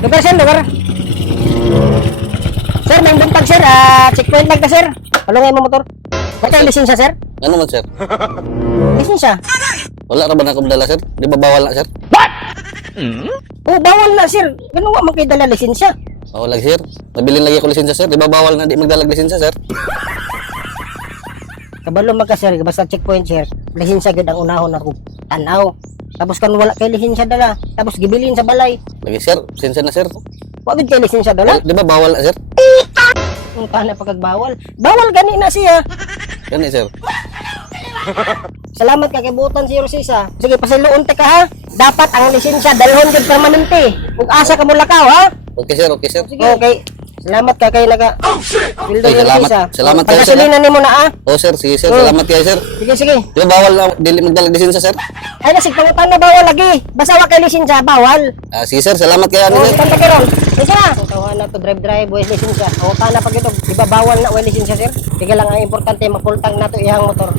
Lugar sir, lugar. Sir, may buntag sir. Checkpoint lang ka sir. Palungay mo motor. Bakit ang lisensya sir? Ano man, sir? Lisensya? Wala ra ba na akong dala, sir? Di ba bawal na, sir? Oh, bawal na sir. Ganun nga man kayo dala lisensya. Oo, lagi, sir. Nabilin lagi ako lisensya, sir. Di ba bawal na di magdalag lisensya, sir? Kabalo magka sir, basta checkpoint sir. Lisensya gud ang unahon ako tanaw. Tapos kan wala kay lisensya dala, tapos gibilin sa balay. Lagi, sir. Lisensya na, sir. Wa gud kay lisensya dala. Di ba bawal na, sir? Ang kana pagagbawal. Bawal gani na siya. Gani, sir. Salamat ka kay butan si Rosisa. Sige, pasiluon te ka ha. Dapat ang lisensya dalhon gud permanente. Ug asa ka mo lakaw ha. Okay, sir. Okay, sir. Sige. Okay. Salamat ka kay naga. Pildo Okay, ni salamat. Rosisa. Salamat kayo, sir. Pagkasulina nimo na ha. Oo, sir. Sige, sir. Oo. Salamat kayo, sir. Sige, sige. Di ba bawal na dili magdalag lisensya, sir? Ay nasig pangutan na bawal lagi. Basta wa kay lisensya bawal. Sige, sir. Salamat kayo, ano, Oh, sir. tanta karon. Sige na. Tawahan na to drive way lisensya. O kana pag ito, di ba bawal na way lisensya sir? Sige lang ang importante mapultang na to iyang motor.